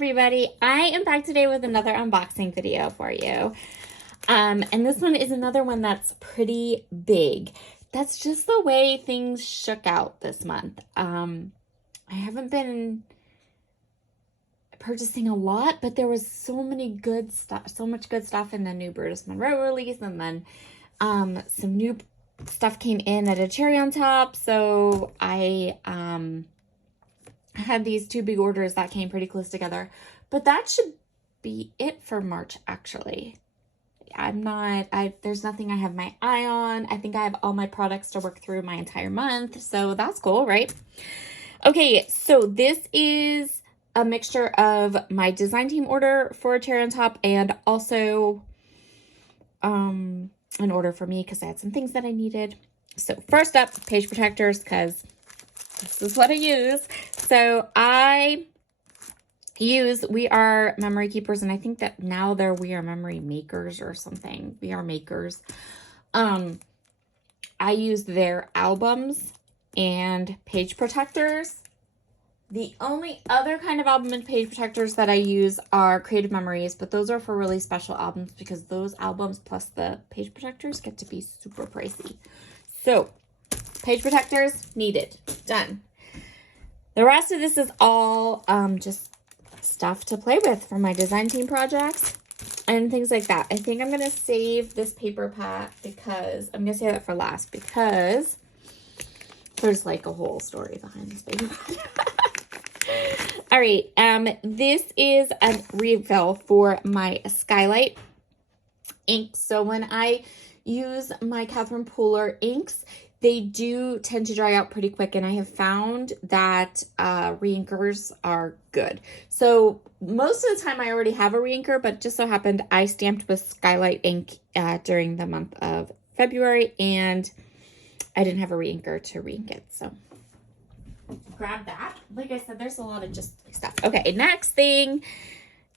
everybody, I am back today with another unboxing video for you. And this one is another one that's pretty big. That's just the way things shook out this month. I haven't been purchasing a lot, but there was so much good stuff in the new Brutus Monroe release, and then some new stuff came in at a cherry on top. So I had these two big orders that came pretty close together, but that should be it for March. Actually, there's nothing I have my eye on. I think I have all my products to work through my entire month, so that's cool, right? Okay, so this is a mixture of my design team order for a cherry on top and also an order for me because I had some things that I needed. So first up, page protectors, because this is what I use. So We Are Memory Keepers, and I think that now they're We Are Memory Makers or something. We Are Makers. I use their albums and page protectors. The only other kind of album and page protectors that I use are Creative Memories, but those are for really special albums because those albums plus the page protectors get to be super pricey. So, page protectors needed. Done. The rest of this is all just stuff to play with for my design team projects and things like that. I think I'm going to save this paper pack because I'm going to save that for last because there's like a whole story behind this paper pack. All right, this is a refill for my Skylight ink. So when I use my Catherine Pooler inks, they do tend to dry out pretty quick, and I have found that reinkers are good. So most of the time I already have a reinker, but just so happened I stamped with Skylight ink during the month of February, and I didn't have a reinker to reink it, so grab that. Like I said, there's a lot of just stuff. Okay, next thing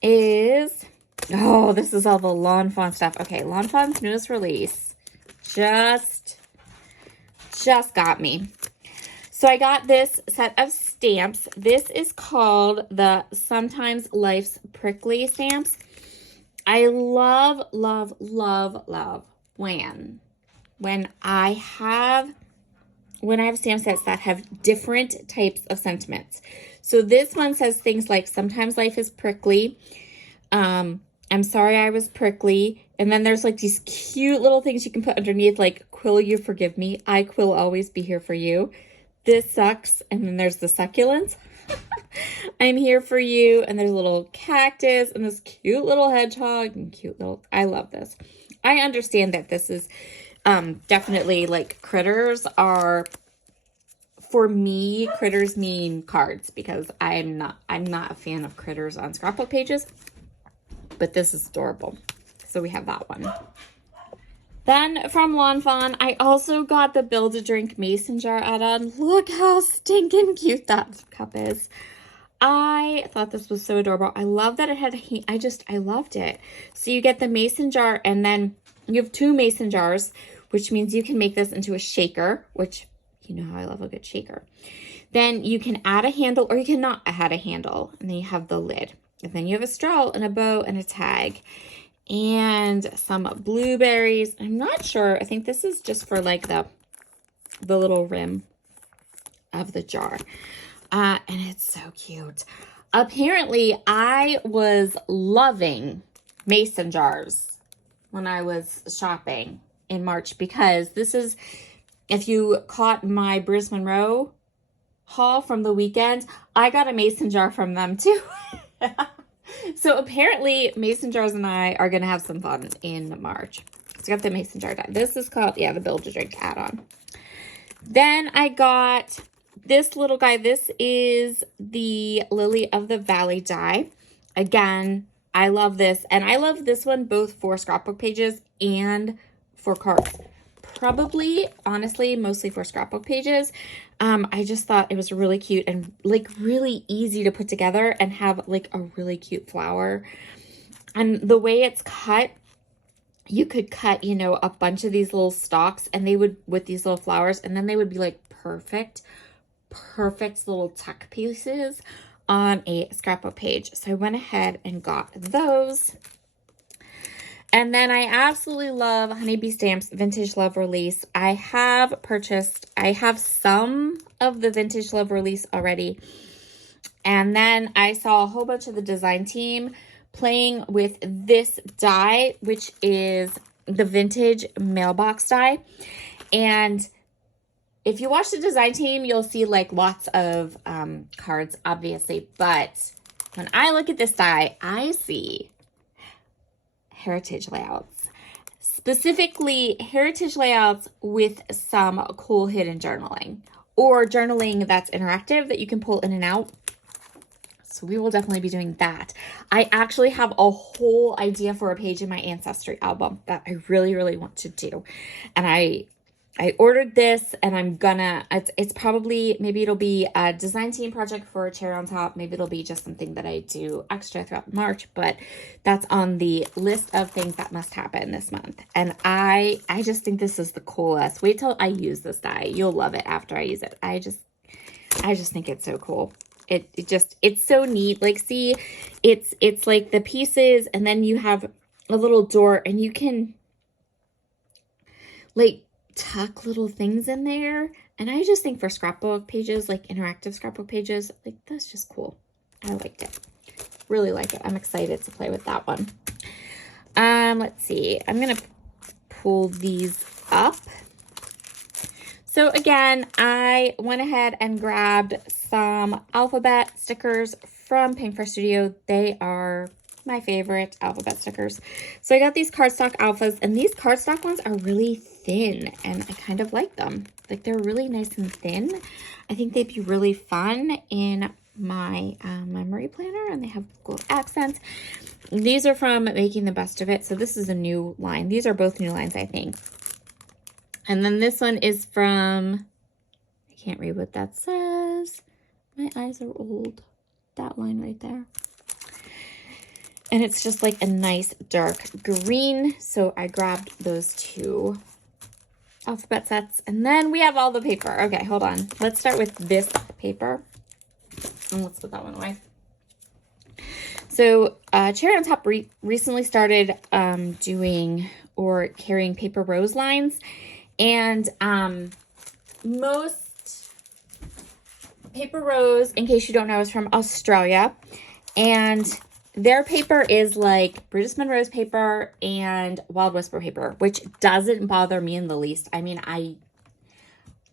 is, oh, this is all the Lawn Fawn stuff. Okay, Lawn Fawn's newest release just got me. So I got this set of stamps. This is called the Sometimes Life's Prickly stamps. I love, love, love, love when I have stamp sets that have different types of sentiments. So this one says things like, sometimes life is prickly. I'm sorry I was prickly. And then there's like these cute little things you can put underneath, like, Quill, you forgive me. I, Quill, always be here for you. This sucks. And then there's the succulents. I'm here for you. And there's a little cactus and this cute little hedgehog and I love this. I understand that this is definitely like critters are, for me, critters mean cards because I'm not a fan of critters on scrapbook pages, but this is adorable. So we have that one. Then from Lawn Fawn, I also got the Build-A-Drink mason jar add-on. Look how stinking cute that cup is. I thought this was so adorable. I love that it had I loved it. So you get the mason jar, and then you have two mason jars, which means you can make this into a shaker, which you know how I love a good shaker. Then you can add a handle, or you cannot add a handle, and then you have the lid. And then you have a straw and a bow and a tag and some blueberries. I'm not sure. I think this is just for like the little rim of the jar. And it's so cute. Apparently, I was loving mason jars when I was shopping in March because this is, if you caught my Brutus Monroe haul from the weekend, I got a mason jar from them too. So apparently mason jars and I are going to have some fun in March. So I got the mason jar done. This is called, the Build-A-Drink add-on. Then I got this little guy. This is the Lily of the Valley die. Again, I love this. And I love this one both for scrapbook pages and for cards. Probably, honestly, mostly for scrapbook pages. I just thought it was really cute and like really easy to put together and have like a really cute flower. And the way it's cut, you could cut, you know, a bunch of these little stalks and they would, with these little flowers, and then they would be like perfect little tuck pieces on a scrapbook page. So I went ahead and got those. And then I absolutely love Honeybee Stamps Vintage Love Release. I have some of the Vintage Love Release already. And then I saw a whole bunch of the design team playing with this die, which is the vintage mailbox die. And if you watch the design team, you'll see like lots of cards, obviously. But when I look at this die, I see heritage layouts. Specifically, heritage layouts with some cool hidden journaling. Or journaling that's interactive that you can pull in and out. So we will definitely be doing that. I actually have a whole idea for a page in my Ancestry album that I really, really want to do. And I ordered this, and I'm gonna, it's probably, maybe it'll be a design team project for a cherry on top. Maybe it'll be just something that I do extra throughout March, but that's on the list of things that must happen this month. And I just think this is the coolest. Wait till I use this die. You'll love it after I use it. I just think it's so cool. It's so neat. Like, see, it's like the pieces, and then you have a little door, and you can like tuck little things in there. And I just think for scrapbook pages, like interactive scrapbook pages, like that's just cool. I liked it. Really like it. I'm excited to play with that one. Let's see. I'm going to pull these up. So again, I went ahead and grabbed some alphabet stickers from Pink Fur Studio. They are my favorite alphabet stickers. So I got these cardstock alphas, and these cardstock ones are really thin, and I kind of like them. Like, they're really nice and thin. I think they'd be really fun in my memory planner, and they have gold accents. These are from Making the Best of It. So this is a new line. These are both new lines, I think. And then this one is from, I can't read what that says. My eyes are old. That line right there. And it's just like a nice dark green. So I grabbed those two alphabet sets. And then we have all the paper. Okay, hold on. Let's start with this paper. And let's put that one away. So Cherry on Top recently started doing or carrying paper rose lines. And most paper rose, in case you don't know, is from Australia. And their paper is like Brutus Monroe's paper and Wild Whisper paper, which doesn't bother me in the least. I mean, I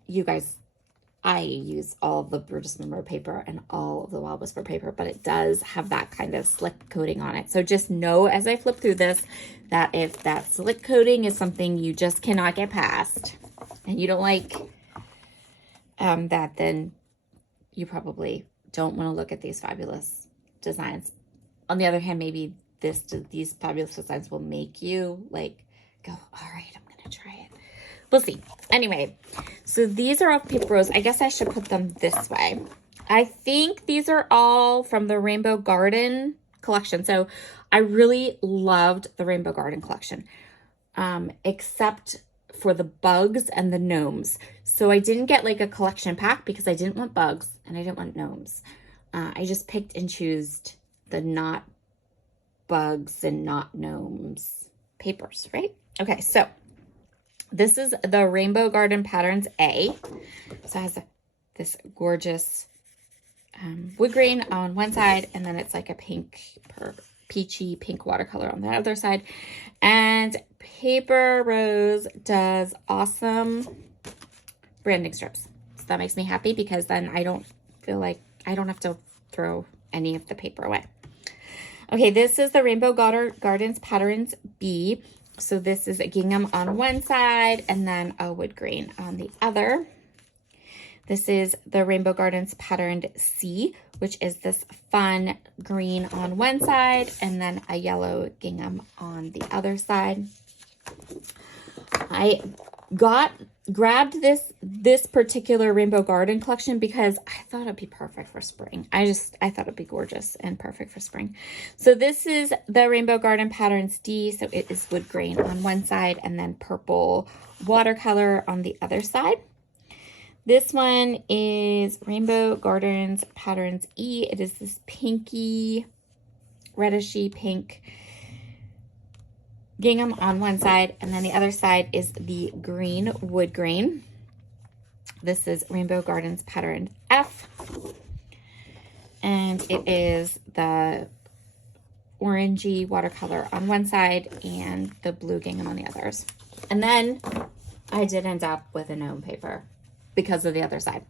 use all of the Brutus Monroe paper and all of the Wild Whisper paper, but it does have that kind of slick coating on it. So just know as I flip through this that if that slick coating is something you just cannot get past and you don't like that, then you probably don't want to look at these fabulous designs. On the other hand, maybe these fabulous designs will make you like go, all right, I'm going to try it. We'll see. Anyway, so these are all paper rose. I guess I should put them this way. I think these are all from the Rainbow Garden collection. So I really loved the Rainbow Garden collection, except for the bugs and the gnomes. So I didn't get like a collection pack because I didn't want bugs and I didn't want gnomes. I just picked and chose the not bugs and not gnomes papers, right? Okay, so this is the Rainbow Garden Patterns A. So it has this gorgeous wood grain on one side, and then it's like a peachy pink watercolor on the other side. And Paper Rose does awesome branding strips. So that makes me happy because then I don't feel like I don't have to throw any of the paper away. Okay, this is the Rainbow Gardens Patterns B. So this is a gingham on one side and then a wood grain on the other. This is the Rainbow Gardens Patterned C, which is this fun green on one side and then a yellow gingham on the other side. I grabbed this particular Rainbow Garden collection because I thought it'd be perfect for spring. I thought it'd be gorgeous and perfect for spring. So this is the Rainbow Garden Patterns D. So it is wood grain on one side and then purple watercolor on the other side. This one is Rainbow Gardens Patterns E. It is this pinky, redishy pink gingham on one side, and then the other side is the green wood grain. This is Rainbow Gardens Pattern F, and it is the orangey watercolor on one side and the blue gingham on the others. And then I did end up with a gnome paper because of the other side.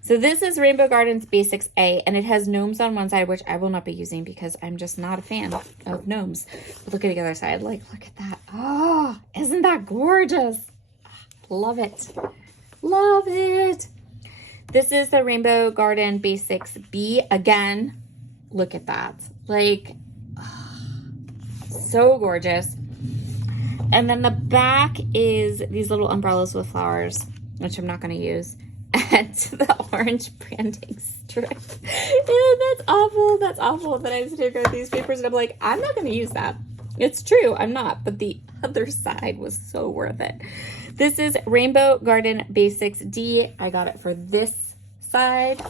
So this is Rainbow Gardens Basics A, and it has gnomes on one side, which I will not be using because I'm just not a fan of gnomes. But look at the other side. Like, look at that. Oh, isn't that gorgeous? Love it. Love it. This is the Rainbow Garden Basics B. Again, look at that. Like, so gorgeous. And then the back is these little umbrellas with flowers, which I'm not going to use, and the orange branding strip. Ew, that's awful. That's awful that I take out these papers and I'm like, I'm not going to use that. It's true, I'm not, but the other side was so worth it. This is Rainbow Garden Basics D. I got it for this side.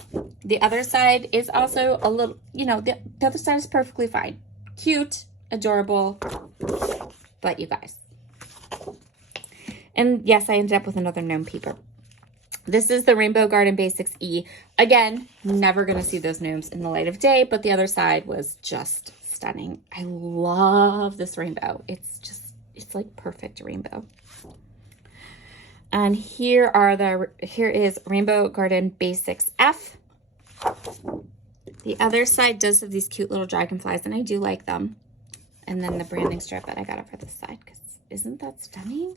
The other side is also a little, you know, the other side is perfectly fine. Cute, adorable, but you guys. And yes, I ended up with another gnome paper. This is the Rainbow Garden Basics E. Again, never going to see those gnomes in the light of day, but the other side was just stunning. I love this rainbow. It's like perfect rainbow. And here is Rainbow Garden Basics F. The other side does have these cute little dragonflies, and I do like them. And then the branding strip, but I got it for this side because isn't that stunning?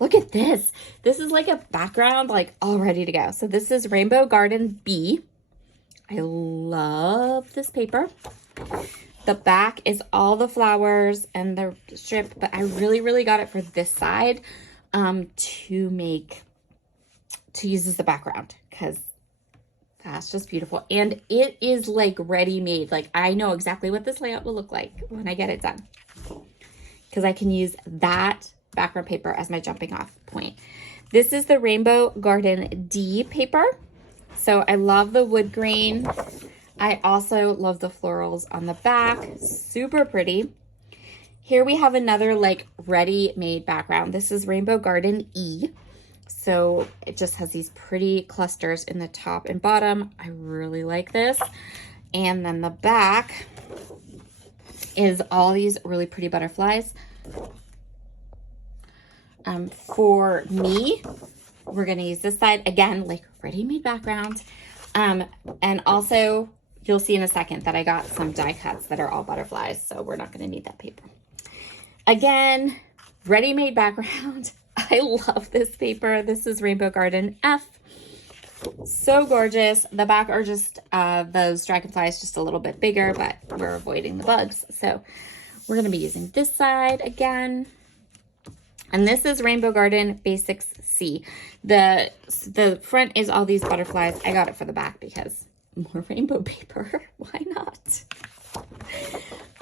Look at this. This is like a background, like all ready to go. So this is Rainbow Garden B. I love this paper. The back is all the flowers and the strip, but I really got it for this side to use as the background because that's just beautiful. And it is like ready-made. Like I know exactly what this layout will look like when I get it done because I can use that background paper as my jumping off point. This is the Rainbow Garden D paper. So I love the wood grain. I also love the florals on the back. Super pretty. Here we have another like ready-made background. This is Rainbow Garden E. So it just has these pretty clusters in the top and bottom. I really like this. And then the back is all these really pretty butterflies. For me, we're going to use this side again, like ready-made background. And also you'll see in a second that I got some die cuts that are all butterflies. So we're not going to need that paper. Again, ready-made background. I love this paper. This is Rainbow Garden F. So gorgeous. The back are just those dragonflies just a little bit bigger, but we're avoiding the bugs. So we're going to be using this side again. And this is Rainbow Garden Basics C. The front is all these butterflies. I got it for the back because more rainbow paper. Why not?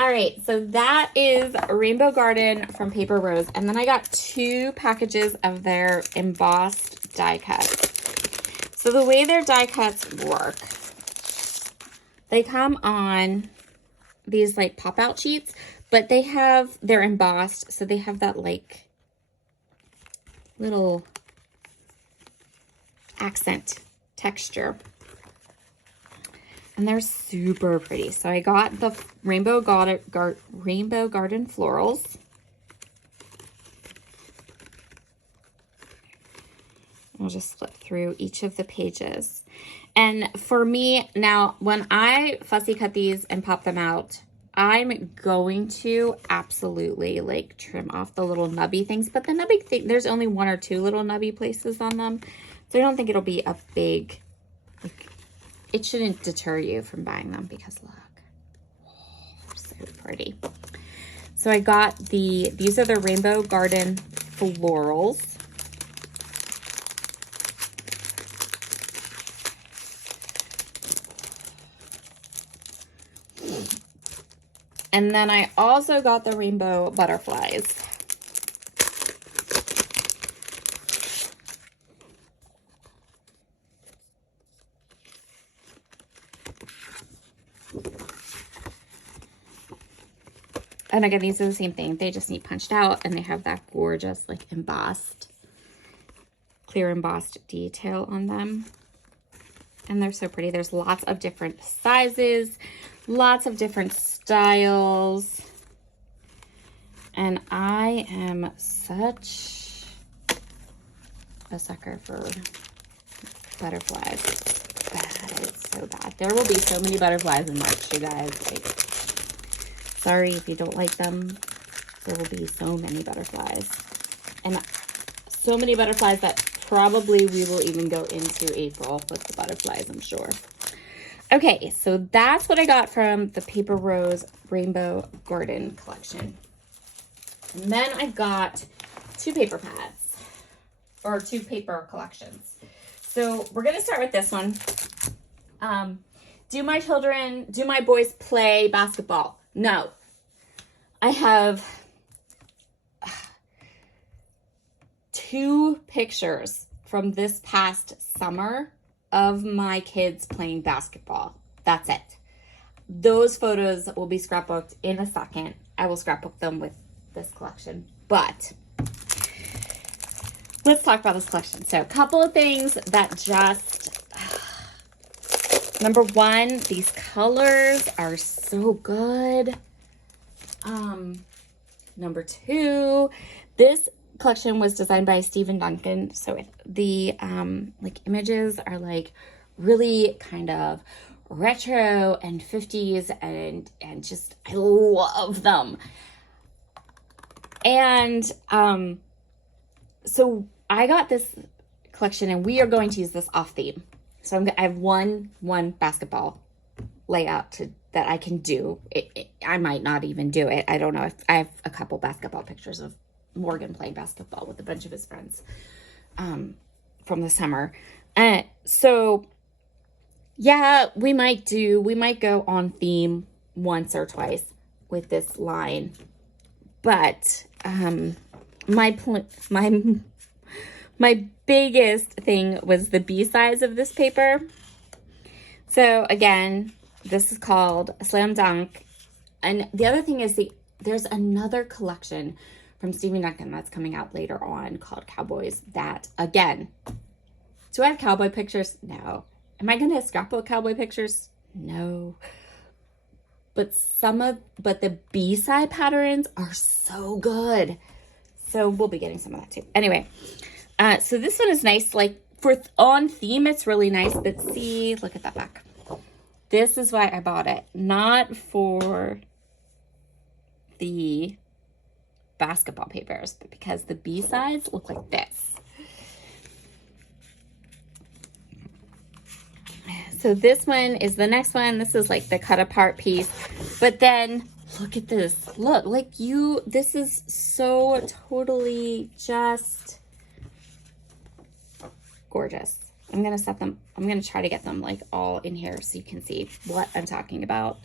All right, so that is Rainbow Garden from Paper Rose. And then I got 2 packages of their embossed die cuts. So the way their die cuts work, they come on these like pop-out sheets, but they're embossed. So they have that like little accent texture. And they're super pretty. So I got the Rainbow Garden florals. I'll just flip through each of the pages. And for me, now when I fussy cut these and pop them out, I'm going to absolutely like trim off the little nubby things. But the nubby thing, there's only 1 or 2 little nubby places on them. So I don't think it'll be a big, like, it shouldn't deter you from buying them because look, oh, so pretty. So I got these are the Rainbow Garden florals. And then I also got the rainbow butterflies. And again, these are the same thing. They just need punched out, and they have that gorgeous, like, embossed, clear embossed detail on them. And they're so pretty. There's lots of different sizes, lots of different styles. And I am such a sucker for butterflies. Bad. It's so bad. There will be so many butterflies in March, you guys. Like, sorry if you don't like them. There will be so many butterflies. And so many butterflies that probably we will even go into April with the butterflies, I'm sure. Okay, so that's what I got from the Paper Rose Rainbow Garden collection. And then I got 2 paper pads, or 2 paper collections. So we're going to start with this one. Do my boys play basketball? No. I have 2 pictures from this past summer of my kids playing basketball. That's it. Those photos will be scrapbooked in a second. I will scrapbook them with this collection, but let's talk about this collection. So a couple of things that just, number one, these colors are so good. Number 2, this collection was designed by Stephen Duncan. So the like images are like really kind of retro and 50s and just, I love them. And so I got this collection, and we are going to use this off theme. So I have one basketball layout that I can do. I might not even do it. I don't know. If I have a couple basketball pictures of Morgan playing basketball with a bunch of his friends from the summer. So yeah, we might go on theme once or twice with this line. But my biggest thing was the B size of this paper. So again, this is called Slam Dunk. And the other thing is there's another collection from Stephen Duncan that's coming out later on called Cowboys that, again, do I have cowboy pictures? No. Am I going to scrapbook cowboy pictures? No. But the B-side patterns are so good. So we'll be getting some of that too. Anyway, so this one is nice. Like for on theme, it's really nice. But see, look at that back. This is why I bought it. Not for the basketball papers, but because the B-sides look like this. So this one is the next one. This is like the cut apart piece. But then look at this. Look, like this is so totally just gorgeous. I'm going to try to get them like all in here so you can see what I'm talking about.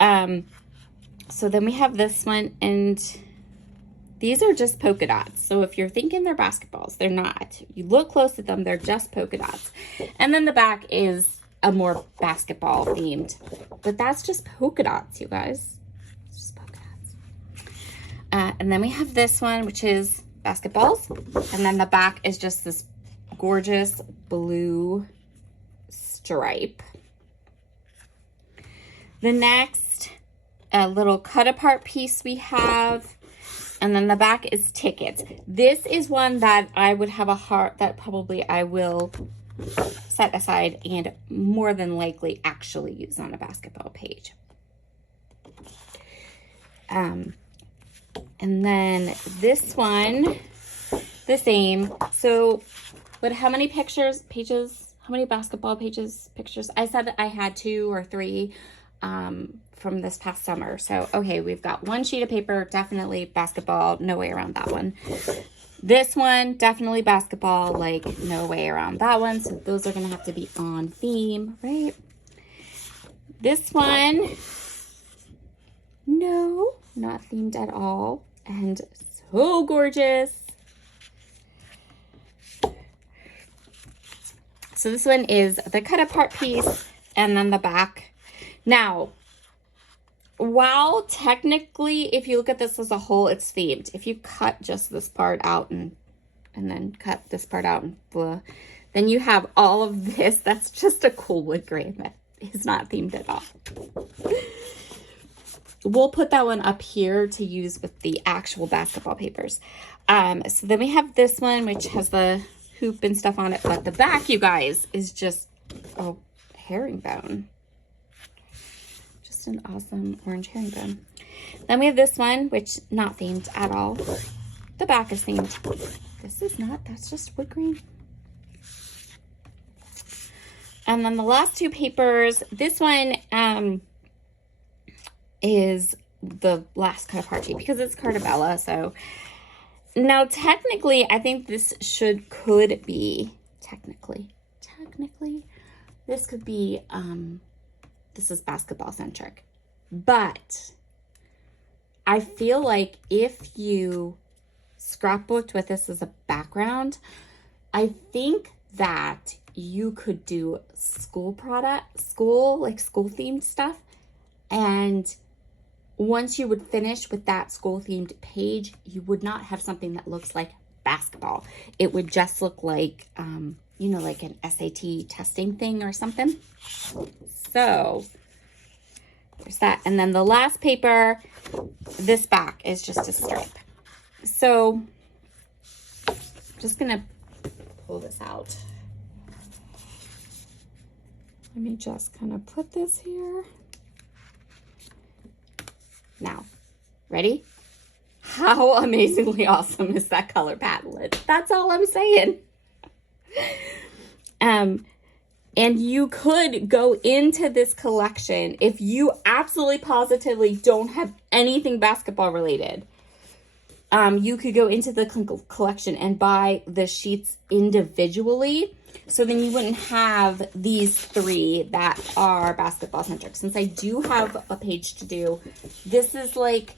So then we have this one, and these are just polka dots. So if you're thinking they're basketballs, they're not. You look close at them, they're just polka dots. And then the back is a more basketball themed. But that's just polka dots, you guys. It's just polka dots. And then we have this one, which is basketballs. And then the back is just this gorgeous blue stripe. The next little cut apart piece we have, and then the back is tickets. This is one that I would have a heart that probably I will set aside and more than likely actually use on a basketball page. And then this one, the same. So, but how many pages, how many basketball pictures? I said that I had 2 or 3 from this past summer. So, okay, we've got 1 sheet of paper, definitely basketball, no way around that one. This one, definitely basketball, like no way around that one. So those are going to have to be on theme, right? This one, no, not themed at all. And so gorgeous. So this one is the cut apart piece, and then the back Now, while technically, if you look at this as a whole, it's themed. If you cut just this part out and then cut this part out and blah, then you have all of this. That's just a cool wood grain that is not themed at all. We'll put that one up here to use with the actual basketball papers. So then we have this one, which has the hoop and stuff on it, but the back, you guys, is just a herringbone. Just an awesome orange herringbone. Then we have this one, which not themed at all. The back is themed. This is not, that's just wood grain. And then the last two papers, this one is the last kind of party because it's Cartabella. So now technically, I think this could be technically, this could be, this is basketball centric, but I feel like if you scrapbooked with this as a background, I think that you could do school themed stuff. And once you would finish with that school themed page, you would not have something that looks like basketball. It would just look like, you know, like an SAT testing thing or something. So there's that. And then the last paper, this back is just a stripe. So I'm just going to pull this out. Let me just kind of put this here. Now, ready? How amazingly awesome is that color palette? That's all I'm saying. And you could go into this collection if you absolutely positively don't have anything basketball related. You could go into the collection and buy the sheets individually. So then you wouldn't have these three that are basketball centric. Since I do have a page to do, this is like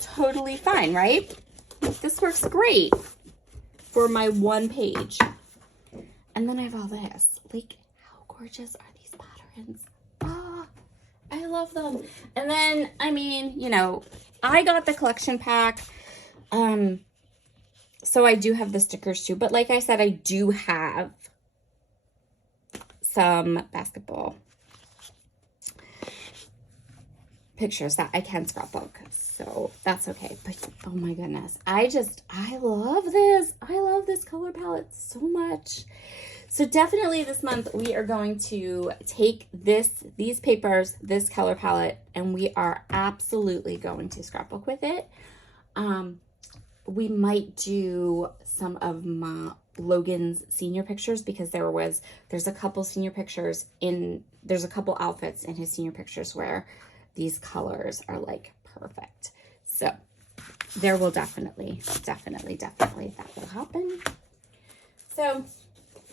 totally fine, right? This works great for my one page. And then I have all this. Like, how gorgeous are these patterns? Ah, I love them. And then, I mean, you know, I got the collection pack. So I do have the stickers too. But like I said, I do have some basketball pictures that I can scrapbook. So that's okay. But oh my goodness. I love this. I love this color palette so much. So definitely this month we are going to take these papers, this color palette, and we are absolutely going to scrapbook with it. We might do some of Logan's senior pictures because there's a couple senior pictures there's a couple outfits in his senior pictures where these colors are like perfect. So there will definitely that will happen. So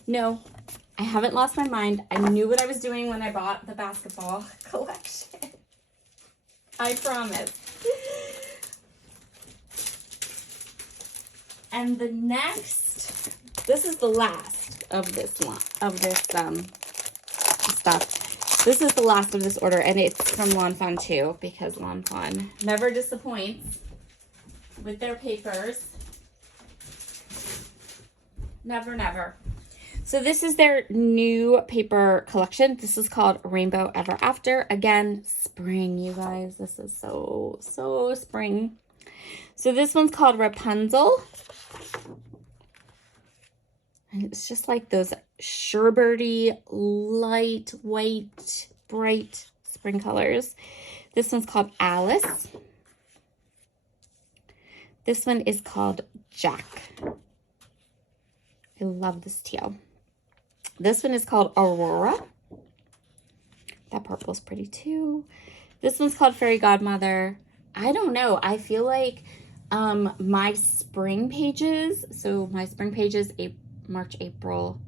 no, I haven't lost my mind. I knew what I was doing when I bought the basketball collection. I promise. And the next, this is the last of this stuff. This is the last of this order, and it's from Lawn Fawn too, because Lawn Fawn never disappoints with their papers. Never, never. So this is their new paper collection. This is called Rainbow Ever After. Again, spring, you guys. This is so spring. So this one's called Rapunzel. And it's just like those sherbety, light, white, bright spring colors. This one's called Alice. This one is called Jack. I love this teal. This one is called Aurora. That purple's pretty too. This one's called Fairy Godmother. I don't know. I feel like my spring pages, so my spring pages, March, April,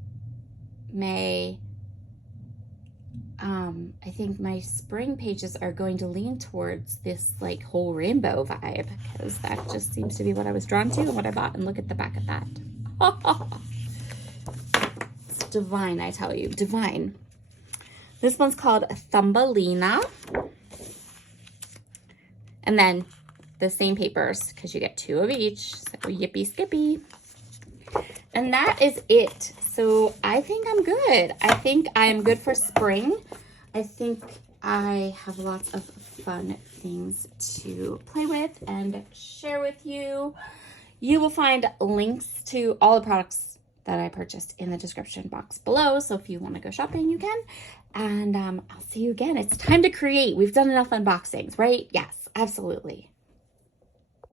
May, I think my spring pages are going to lean towards this like whole rainbow vibe because that just seems to be what I was drawn to and what I bought. And look at the back of that. It's divine, I tell you, divine. This one's called Thumbelina. And then the same papers, because you get 2 of each. So yippee skippy. And that is it. So I think I'm good. I think I'm good for spring. I think I have lots of fun things to play with and share with you. You will find links to all the products that I purchased in the description box below. So if you want to go shopping, you can. And I'll see you again. It's time to create. We've done enough unboxings, right? Yes, absolutely.